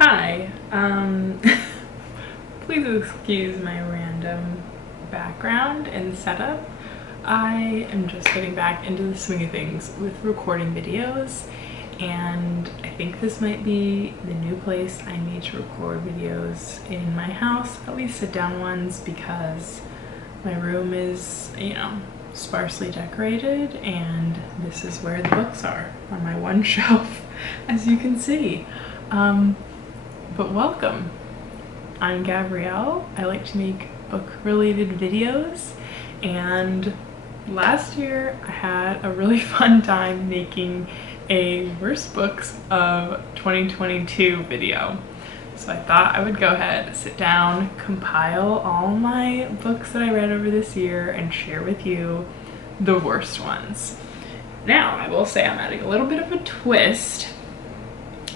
Hi, please excuse my random background and setup. I am just getting back into the swing of things with recording videos, and I think this might be the new place I need to record videos in my house, at least sit down ones, because my room is, sparsely decorated, and this is where the books are on my one shelf, as you can see. But welcome. I'm Gabrielle. I like to make book-related videos, and last year I had a really fun time making a worst books of 2022 video. So I thought I would go ahead, sit down, compile all my books that I read over this year and share with you the worst ones. Now, I will say I'm adding a little bit of a twist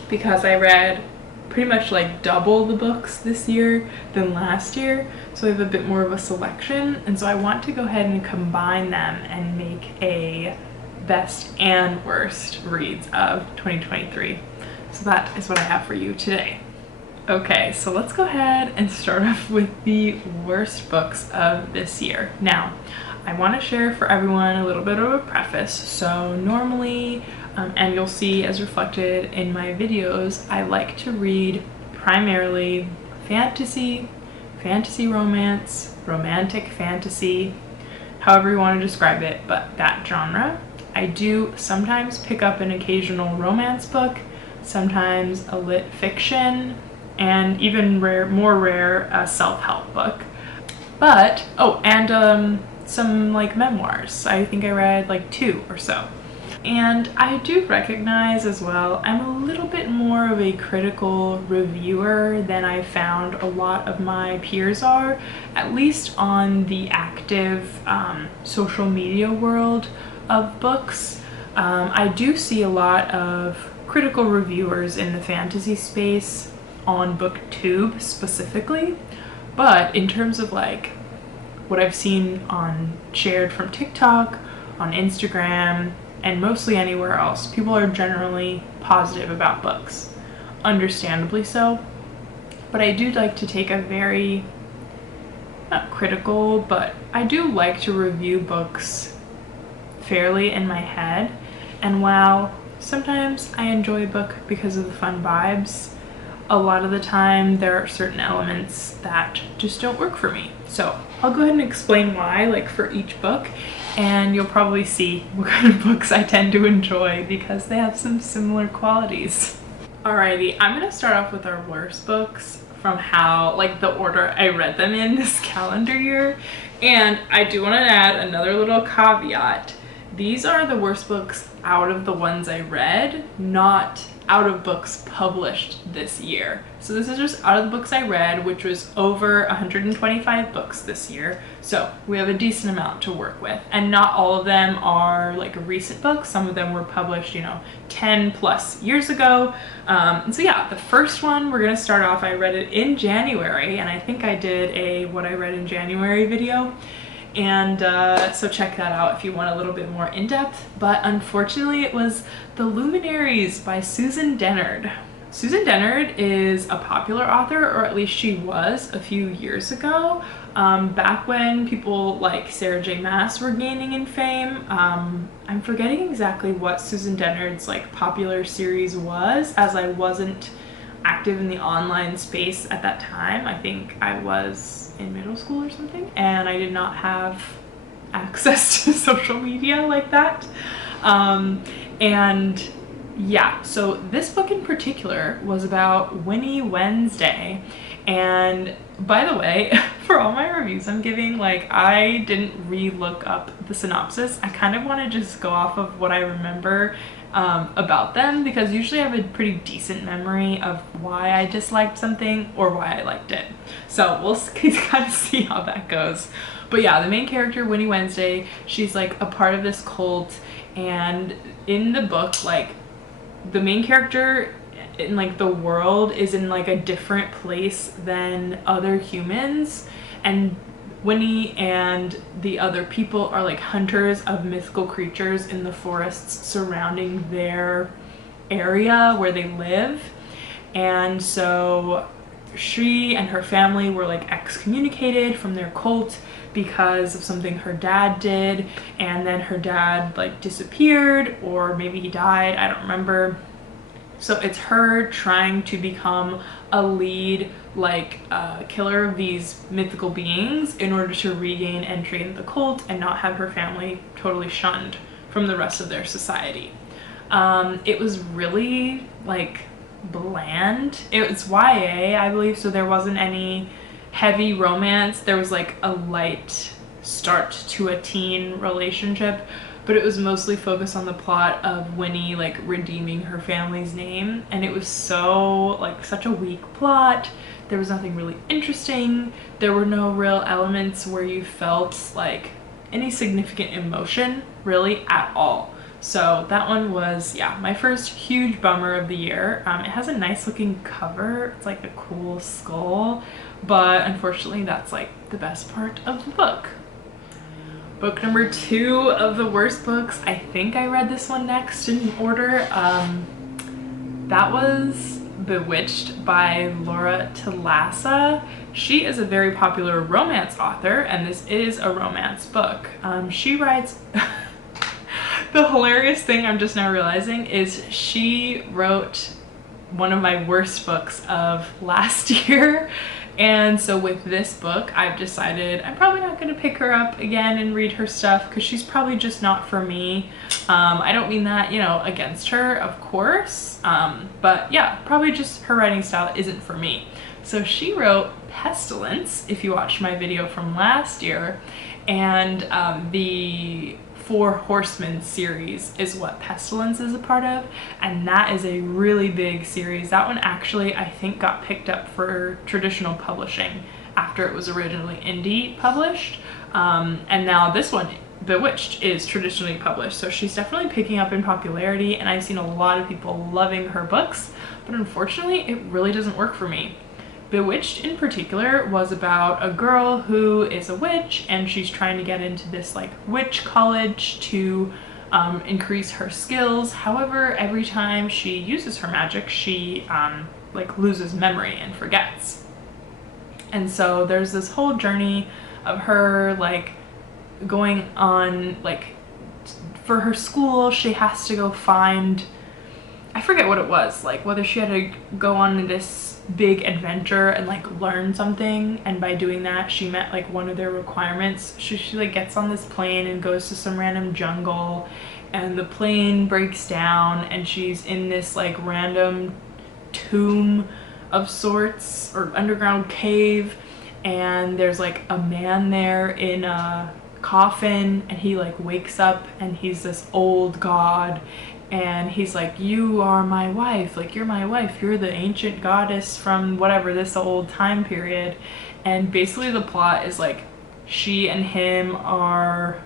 because I read pretty much like double the books this year than last year, so I have a bit more of a selection, and so I want to go ahead and combine them and make a best and worst reads of 2023. So that is what I have for you today. Okay, so let's go ahead and start off with the worst books of this year. Now, I want to share for everyone a little bit of a preface. So normally, and you'll see as reflected in my videos, I like to read primarily fantasy, fantasy romance, romantic fantasy, however you want to describe it, but that genre. I do sometimes pick up an occasional romance book, sometimes a lit fiction, and even more rare, a self-help book. But, some like memoirs. I think I read like 2 or so. And I do recognize as well, I'm a little bit more of a critical reviewer than I found a lot of my peers are, at least on the active social media world of books. I do see a lot of critical reviewers in the fantasy space on BookTube specifically, but in terms of like what I've seen shared from TikTok, on Instagram, and mostly anywhere else, people are generally positive about books. Understandably so. But I do like to take a very, not critical, but I do like to review books fairly in my head. And while sometimes I enjoy a book because of the fun vibes, a lot of the time there are certain elements that just don't work for me. So I'll go ahead and explain why, like for each book, and you'll probably see what kind of books I tend to enjoy because they have some similar qualities. Alrighty, I'm gonna start off with our worst books from the order I read them in this calendar year. And I do want to add another little caveat. These are the worst books out of the ones I read, not out of books published this year. So this is just out of the books I read, which was over 125 books this year. So we have a decent amount to work with. And not all of them are like recent books. Some of them were published, 10 plus years ago. And so yeah, the first one we're gonna start off, I read it in January, and I think I did a what I read in January video. And so check that out if you want a little bit more in-depth. But unfortunately, it was The Luminaries by Susan Dennard. Susan Dennard is a popular author, or at least she was a few years ago, back when people like Sarah J. Maas were gaining in fame. I'm forgetting exactly what Susan Dennard's like popular series was, as I wasn't active in the online space at that time. I think I was in middle school or something, and I did not have access to social media like that. And yeah, so this book in particular was about Winnie Wednesday. And by the way, for all my reviews I'm giving, I didn't re-look up the synopsis. I kind of want to just go off of what I remember about them, because usually I have a pretty decent memory of why I disliked something or why I liked it. So we'll kind of see how that goes. But yeah, the main character, Winnie Wednesday, she's like a part of this cult, and in the book, the main character in the world is in a different place than other humans, and Winnie and the other people are hunters of mythical creatures in the forests surrounding their area where they live. And so she and her family were like excommunicated from their cult because of something her dad did, and then her dad like disappeared, or maybe he died, I don't remember. So it's her trying to become a lead like killer of these mythical beings in order to regain entry in the cult and not have her family totally shunned from the rest of their society. It was really like bland. It was YA, I believe, so there wasn't any heavy romance. There was like a light start to a teen relationship, but it was mostly focused on the plot of Winnie like redeeming her family's name, and it was so like such a weak plot. There was nothing really interesting. There were no real elements where you felt like any significant emotion really at all. So that one was, yeah, my first huge bummer of the year. It has a nice looking cover. It's like a cool skull, but unfortunately that's like the best part of the book. Book number 2 of the worst books. I think I read this one next in order. That was Bewitched by Laura Talassa. She is a very popular romance author, and this is a romance book. She writes... The hilarious thing I'm just now realizing is she wrote one of my worst books of last year. And so with this book, I've decided I'm probably not going to pick her up again and read her stuff because she's probably just not for me. I don't mean that, you know, against her, of course. But yeah, probably just her writing style isn't for me. So she wrote Pestilence, if you watched my video from last year, and the Four Horsemen series is what Pestilence is a part of, and that is a really big series. That one actually I think got picked up for traditional publishing after it was originally indie published, and now this one, Bewitched, is traditionally published, so she's definitely picking up in popularity, and I've seen a lot of people loving her books, but unfortunately it really doesn't work for me. Bewitched in particular was about a girl who is a witch, and she's trying to get into this like witch college to increase her skills. However, every time she uses her magic, she like loses memory and forgets. And so there's this whole journey of her like going on, like for her school she has to go find, I forget what it was, like whether she had to go on this big adventure and like learn something, and by doing that she met like one of their requirements. She like gets on this plane and goes to some random jungle, and the plane breaks down and she's in this like random tomb of sorts or underground cave, and there's like a man there in a coffin, and he like wakes up and he's this old god, and he's like, you are my wife, like you're my wife, you're the ancient goddess from whatever, this old time period. And basically the plot is like she and him are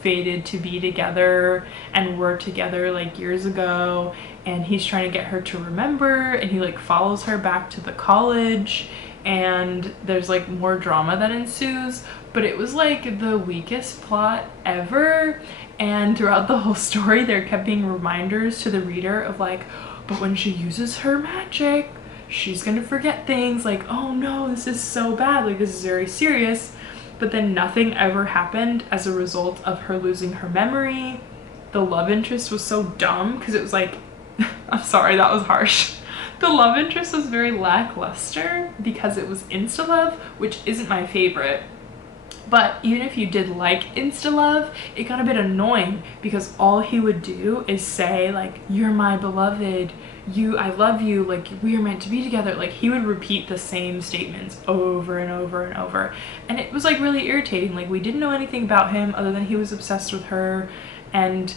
fated to be together and were together like years ago, and he's trying to get her to remember, and he like follows her back to the college, and there's like more drama that ensues. But it was like the weakest plot ever, and throughout the whole story there kept being reminders to the reader of like, but when she uses her magic she's gonna forget things, like oh no, this is so bad, like this is very serious. But then nothing ever happened as a result of her losing her memory. The love interest was so dumb because it was like I'm sorry, that was harsh. The love interest was very lackluster because it was insta love, which isn't my favorite. But even if you did like insta love, it got a bit annoying because all he would do is say like, you're my beloved, I love you, like we are meant to be together. Like he would repeat the same statements over and over and over, and it was like really irritating. Like we didn't know anything about him other than he was obsessed with her, and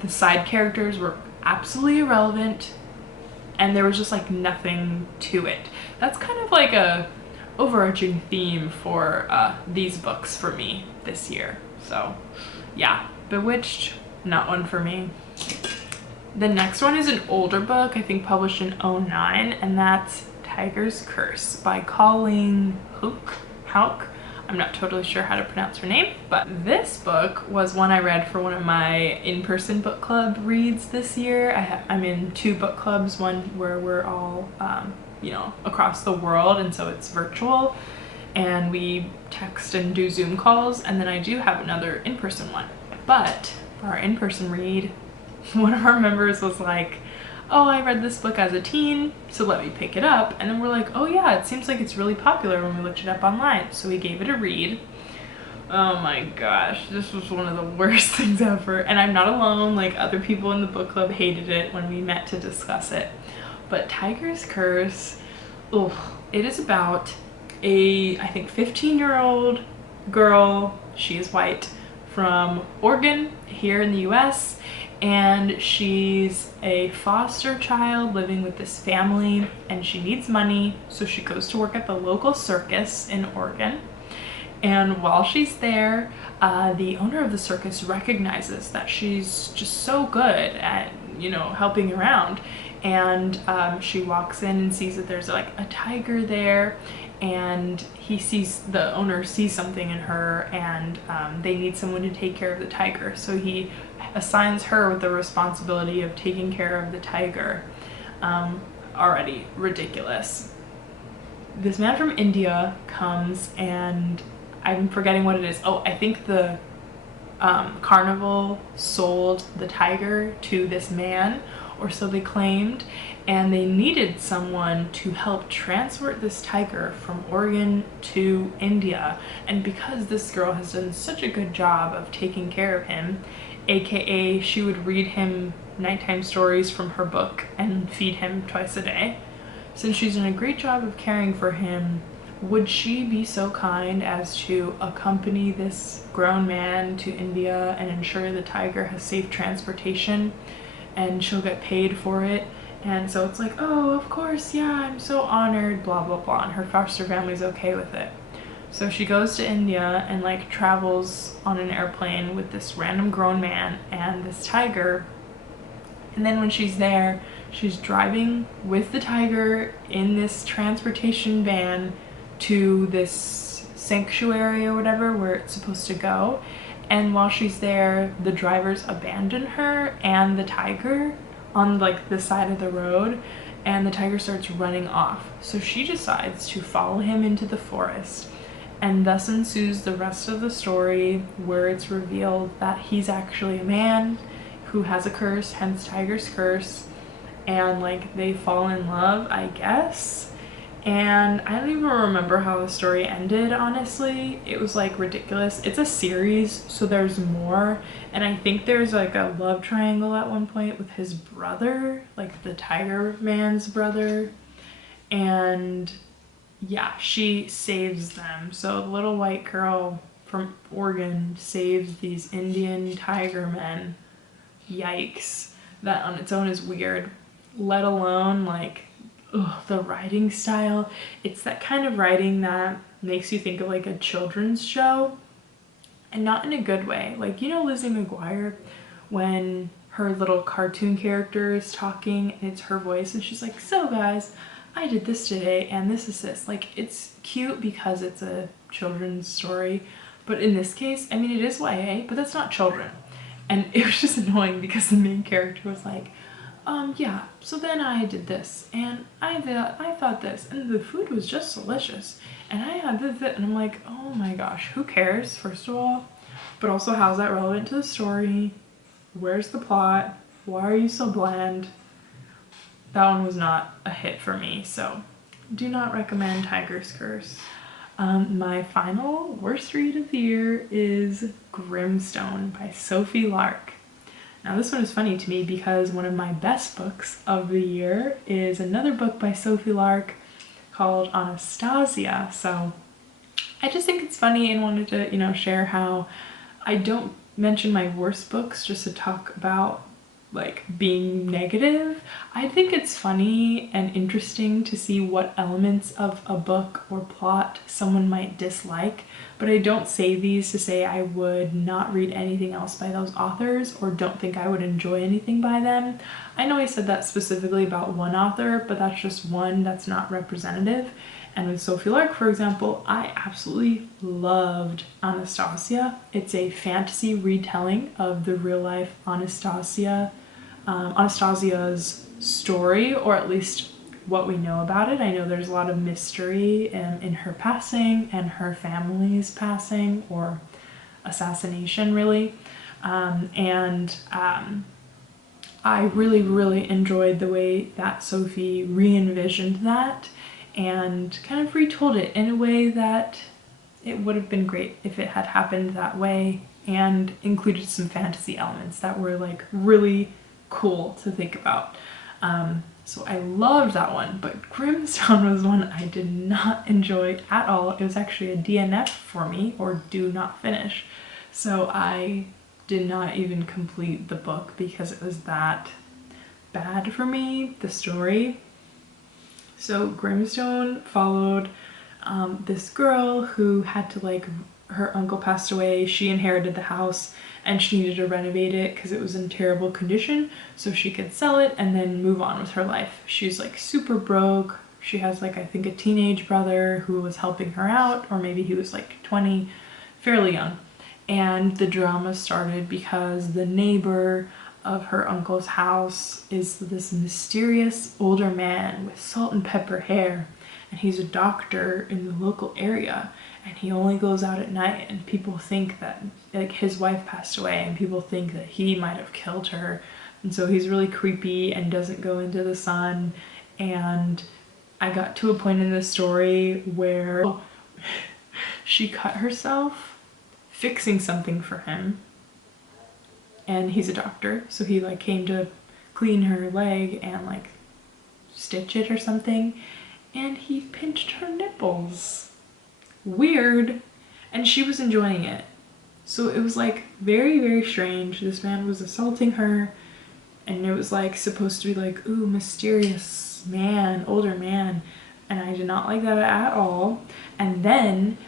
the side characters were absolutely irrelevant, and there was just like nothing to it. That's kind of like a overarching theme for these books for me this year. So yeah, Bewitched, not one for me. The next one is an older book, I think published in '09, and that's Tiger's Curse by Colleen Houck. I'm not totally sure how to pronounce her name, but this book was one I read for one of my in-person book club reads this year. I'm in 2 book clubs, one where we're all, you know, across the world, and so it's virtual, and we text and do Zoom calls, and then I do have another in-person one. But for our in-person read, one of our members was like, oh, I read this book as a teen, so let me pick it up. And then we're like, oh yeah, it seems like it's really popular when we looked it up online. So we gave it a read. Oh my gosh, this was one of the worst things ever. And I'm not alone, like other people in the book club hated it when we met to discuss it. But Tiger's Curse, it is about a, I think, 15-year-old girl, she is white, from Oregon here in the US. And she's a foster child living with this family, and she needs money, so she goes to work at the local circus in Oregon. And while she's there, the owner of the circus recognizes that she's just so good at, you know, helping around. And she walks in and sees that there's like a tiger there, and the owner sees something in her, and they need someone to take care of the tiger. So he assigns her with the responsibility of taking care of the tiger. Already ridiculous. This man from India comes, and I'm forgetting what it is. Oh, I think the carnival sold the tiger to this man, or so they claimed, and they needed someone to help transport this tiger from Oregon to India. And because this girl has done such a good job of taking care of him, aka she would read him nighttime stories from her book and feed him twice a day, since she's done a great job of caring for him, would she be so kind as to accompany this grown man to India and ensure the tiger has safe transportation, and she'll get paid for it? And so it's like, oh, of course, yeah, I'm so honored, blah, blah, blah. And her foster family's okay with it. So she goes to India and like travels on an airplane with this random grown man and this tiger. And then when she's there, she's driving with the tiger in this transportation van to this sanctuary or whatever where it's supposed to go. And while she's there, the drivers abandon her and the tiger on like the side of the road, and the tiger starts running off. So she decides to follow him into the forest, and thus ensues the rest of the story, where it's revealed that he's actually a man who has a curse, hence Tiger's Curse, and like they fall in love, I guess. And I don't even remember how the story ended, honestly. It was like ridiculous. It's a series, so there's more, and I think there's like a love triangle at one point with his brother, like the tiger man's brother. And yeah, she saves them. So the little white girl from Oregon saves these Indian tiger men. Yikes. That on its own is weird, let alone like, ugh, the writing style. It's that kind of writing that makes you think of like a children's show, and not in a good way. Like, you know, Lizzie McGuire, when her little cartoon character is talking and it's her voice and she's like, so guys, I did this today and this is this. Like, it's cute because it's a children's story, but in this case, I mean, it is YA, but that's not children. And it was just annoying because the main character was like, yeah, so then I did this, and I thought this, and the food was just delicious, and I had this, and I'm like, oh my gosh, who cares, first of all? But also, how's that relevant to the story? Where's the plot? Why are you so bland? That one was not a hit for me, so do not recommend Tiger's Curse. My final worst read of the year is Grimstone by Sophie Lark. Now this one is funny to me because one of my best books of the year is another book by Sophie Lark called Anastasia. So I just think it's funny and wanted to, you know, share how I don't mention my worst books just to talk about like being negative. I think it's funny and interesting to see what elements of a book or plot someone might dislike, but I don't say these to say I would not read anything else by those authors or don't think I would enjoy anything by them. I know I said that specifically about one author, but that's just one that's not representative. And with Sophie Lark, for example, I absolutely loved Anastasia. It's a fantasy retelling of the real life Anastasia's story, or at least what we know about it. I know there's a lot of mystery in her passing and her family's passing, or assassination really. I really, really enjoyed the way that Sophie re-envisioned that and kind of retold it in a way that it would have been great if it had happened that way, and included some fantasy elements that were like really cool to think about. So I loved that one, but Grimstone was one I did not enjoy at all. It was actually a DNF for me, or do not finish. So I did not even complete the book because it was that bad for me, the story. So Grimstone followed this girl who had to, like, her uncle passed away, she inherited the house, and she needed to renovate it because it was in terrible condition so she could sell it and then move on with her life. She's like super broke. She has, like, I think a teenage brother who was helping her out, or maybe he was like 20, fairly young. And the drama started because the neighbor of her uncle's house is this mysterious older man with salt and pepper hair, and he's a doctor in the local area, and he only goes out at night, and people think that, like, his wife passed away and people think that he might have killed her, and so he's really creepy and doesn't go into the sun. And I got to a point in the story where she cut herself fixing something for him, and he's a doctor, so he, like, came to clean her leg and, like, stitch it or something, and he pinched her nipples. Weird. And she was enjoying it. So it was, like, very, very strange. This man was assaulting her, and it was, like, supposed to be like, ooh, mysterious man, older man, and I did not like that at all. And then,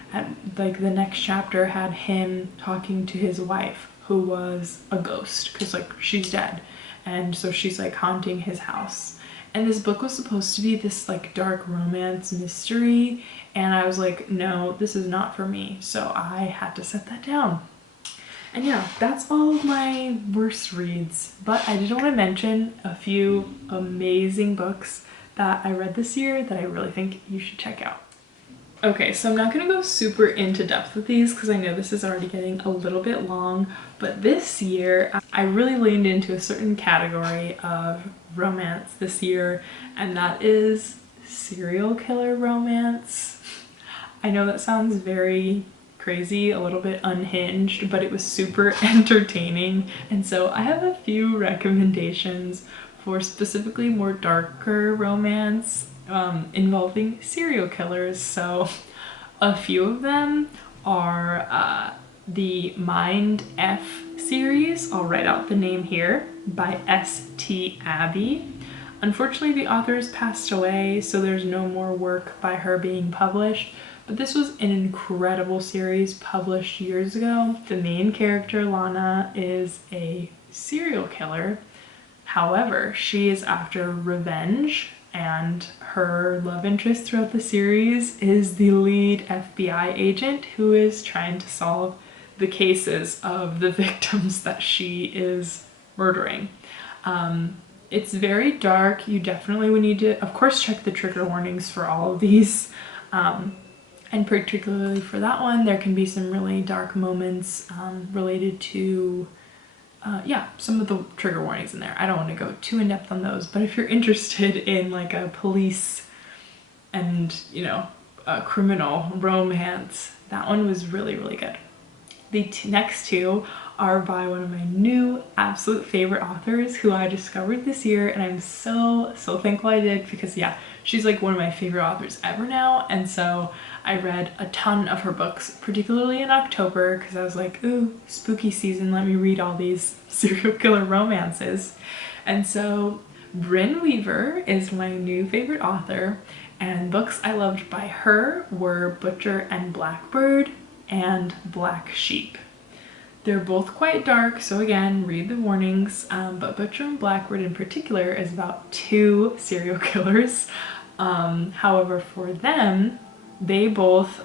like, the next chapter had him talking to his wife, who was a ghost, because, like, she's dead, and so she's, like, haunting his house. And this book was supposed to be this, like, dark romance mystery, and I was like, no, this is not for me, so I had to set that down. And yeah, that's all of my worst reads, but I did want to mention a few amazing books that I read this year that I really think you should check out. Okay, so I'm not going to go super into depth with these because I know this is already getting a little bit long, but this year I really leaned into a certain category of romance this year, and that is serial killer romance. I know that sounds very crazy, a little bit unhinged, but it was super entertaining, and so I have a few recommendations for specifically more darker romance involving serial killers. So a few of them are the Mind F series. I'll write out the name here, by S.T. Abbey. Unfortunately, the author has passed away, so there's no more work by her being published, but this was an incredible series published years ago. The main character, Lana, is a serial killer. However, she is after revenge, and her love interest throughout the series is the lead FBI agent who is trying to solve the cases of the victims that she is murdering. It's very dark. You definitely would need to, of course, check the trigger warnings for all of these. And particularly for that one, there can be some really dark moments related to yeah, some of the trigger warnings in there. I don't want to go too in depth on those, but if you're interested in, like, a police and, you know, a criminal romance, that one was really, really good. The next two are by one of my new absolute favorite authors who I discovered this year, and I'm so thankful I did, because yeah, she's like one of my favorite authors ever now, and so I read a ton of her books, particularly in October, because I was like, ooh, spooky season, let me read all these serial killer romances. And so Brynne Weaver is my new favorite author, and books I loved by her were Butcher and Blackbird and Black Sheep. They're both quite dark, so again, read the warnings. But Butcher and Blackbird in particular is about two serial killers. However, for them, they both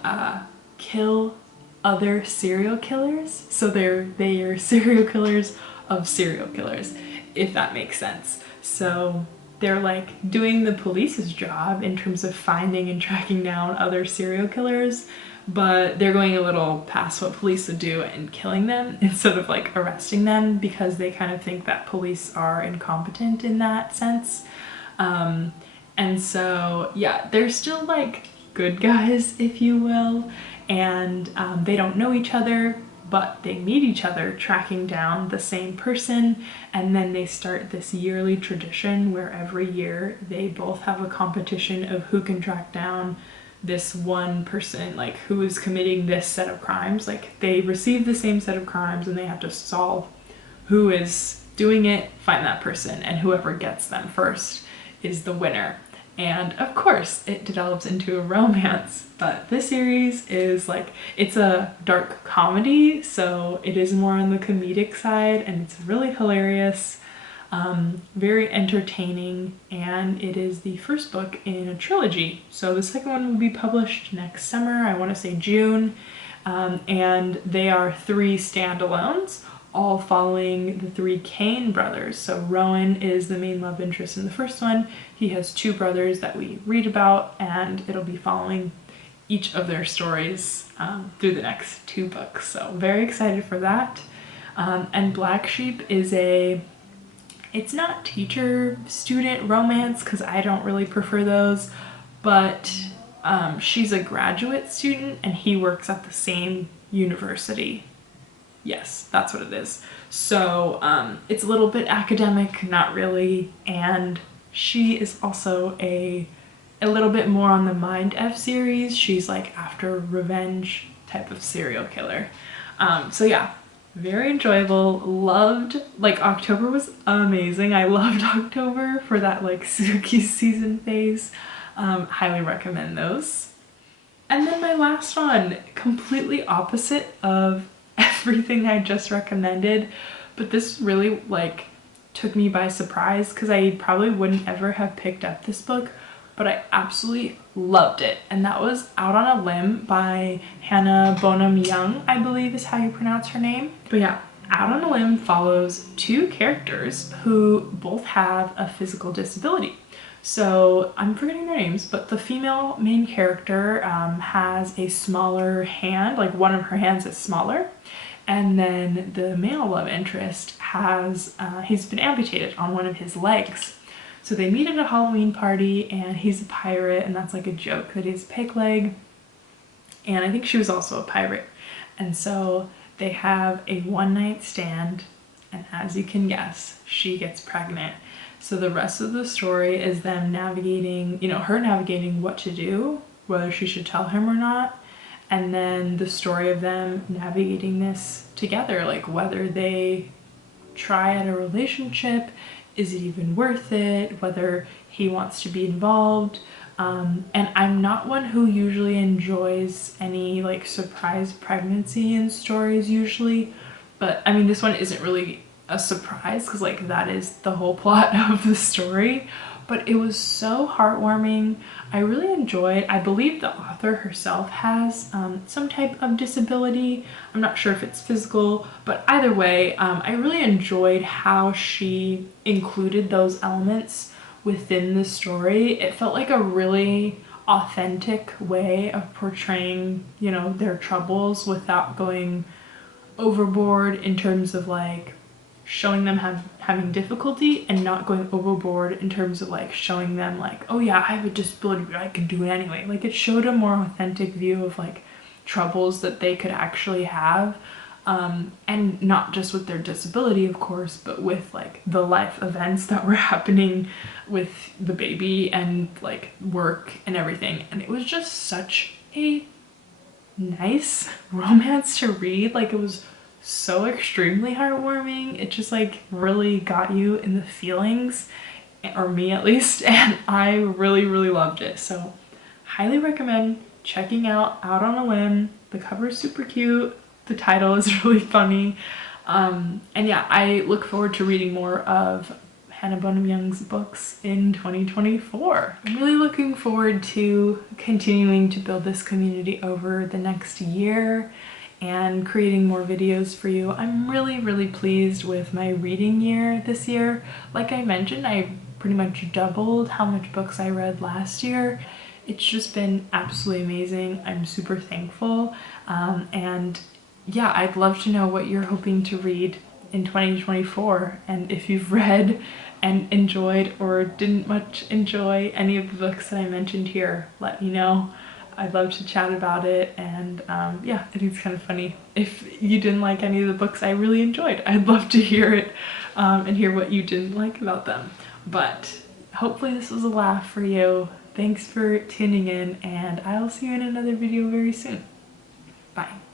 kill other serial killers. So they are serial killers of serial killers, if that makes sense. So they're like doing the police's job in terms of finding and tracking down other serial killers, but they're going a little past what police would do and killing them instead of like arresting them, because they kind of think that police are incompetent in that sense. And so yeah, they're still like good guys, if you will, and they don't know each other, but they meet each other tracking down the same person, and then they start this yearly tradition where every year they both have a competition of who can track down this one person, like who is committing this set of crimes. Like they receive the same set of crimes and they have to solve who is doing it, find that person, and whoever gets them first is the winner. And of course it develops into a romance, but this series is like, it's a dark comedy, so it is more on the comedic side, and it's really hilarious, very entertaining, and it is the first book in a trilogy. So the second one will be published next summer, I want to say June, and they are 3 standalones, all following the 3 Kane brothers. So Rowan is the main love interest in the first one. He has 2 brothers that we read about, and it'll be following each of their stories through the next 2 books. So very excited for that. And Black Sheep is it's not teacher-student romance, because I don't really prefer those, but she's a graduate student and he works at the same university. Yes, that's what it is. So it's a little bit academic, not really, and she is also a little bit more on the Mind F series. She's like after revenge type of serial killer. So yeah, very enjoyable. Loved, like October was amazing. I loved October for that like spooky season phase. Highly recommend those. And then my last one, completely opposite of everything I just recommended, but this really like took me by surprise because I probably wouldn't ever have picked up this book, but I absolutely loved it, and that was Out on a Limb by Hannah Bonham Young, I believe is how you pronounce her name. But yeah, Out on a Limb follows 2 characters who both have a physical disability. So I'm forgetting their names, but the female main character has a smaller hand, like one of her hands is smaller. And then the male love interest has, he's been amputated on one of his legs. So they meet at a Halloween party, and he's a pirate, and that's like a joke that he's a pig leg. And I think she was also a pirate. And so they have a one-night stand, and as you can guess, she gets pregnant. So the rest of the story is them navigating, you know, her navigating what to do, whether she should tell him or not. And then the story of them navigating this together, like whether they try at a relationship, is it even worth it, whether he wants to be involved. And I'm not one who usually enjoys any like surprise pregnancy in stories usually, but I mean this one isn't really a surprise because like that is the whole plot of the story, but it was so heartwarming. I really enjoyed, I believe the author herself has some type of disability. I'm not sure if it's physical, but either way, I really enjoyed how she included those elements within the story. It felt like a really authentic way of portraying, you know, their troubles without going overboard in terms of like showing them having difficulty, and not going overboard in terms of like showing them like, oh yeah, I have a disability but I can do it anyway. Like it showed a more authentic view of like troubles that they could actually have, and not just with their disability of course, but with like the life events that were happening with the baby and like work and everything. And it was just such a nice romance to read. Like it was so extremely heartwarming. It just like really got you in the feelings, or me at least, and I really loved it. So highly recommend checking out Out on a Limb. The cover is super cute. the title is really funny. And yeah, I look forward to reading more of Hannah Bonham Young's books in 2024. I'm really looking forward to continuing to build this community over the next year and creating more videos for you. I'm really pleased with my reading year this year. Like I mentioned, I pretty much doubled how much books I read last year. It's just been absolutely amazing. I'm super thankful. And yeah, I'd love to know what you're hoping to read in 2024, and if you've read and enjoyed or didn't much enjoy any of the books that I mentioned here, let me know. I'd love to chat about it. And yeah, I think it's kind of funny. If you didn't like any of the books I really enjoyed, I'd love to hear it and hear what you didn't like about them. But hopefully this was a laugh for you. Thanks for tuning in, and I'll see you in another video very soon. Bye.